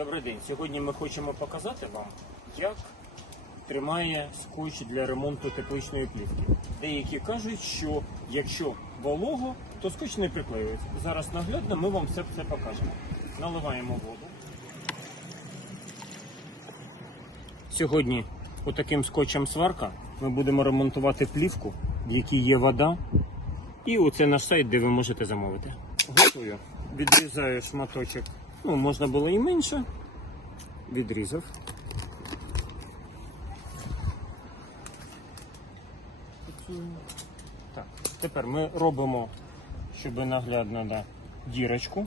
Добрий день. Сьогодні ми хочемо показати вам, як тримає скотч для ремонту тепличної плівки. Деякі кажуть, що якщо волого, то скотч не приклеюється. Зараз наглядно ми вам все це покажемо. Наливаємо воду. Сьогодні отаким скотчем сварка ми будемо ремонтувати плівку, в якій є вода. І оце наш сайт, де ви можете замовити. Готую. Відрізаю шматочок. Ну, можна було і менше. Відрізав. Так, тепер ми робимо, щоб наглядно да, дірочку.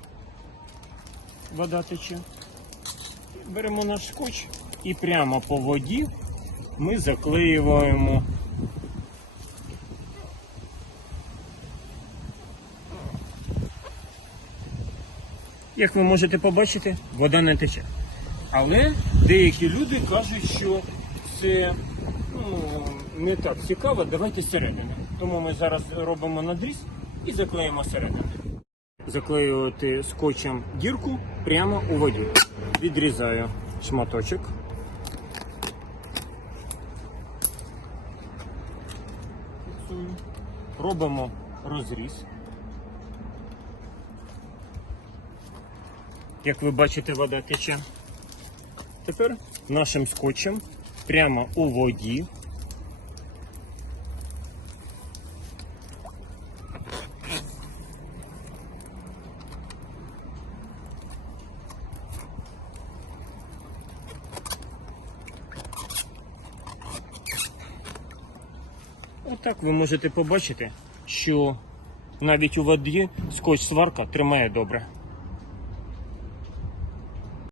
Вода тече. Беремо наш скотч і прямо по воді ми заклеюємо Як ви можете побачити, вода не тече. Але деякі люди кажуть, що це ну, не так цікаво, давайте зсередини. Тому ми зараз робимо надріз і заклеїмо середини. Заклеювати скотчем дірку прямо у воді. Відрізаю шматочок. Робимо розріз. Як ви бачите, вода тече. Тепер нашим скотчем прямо у воді. Отак ви можете побачити, що навіть у воді скотч сварка тримає добре.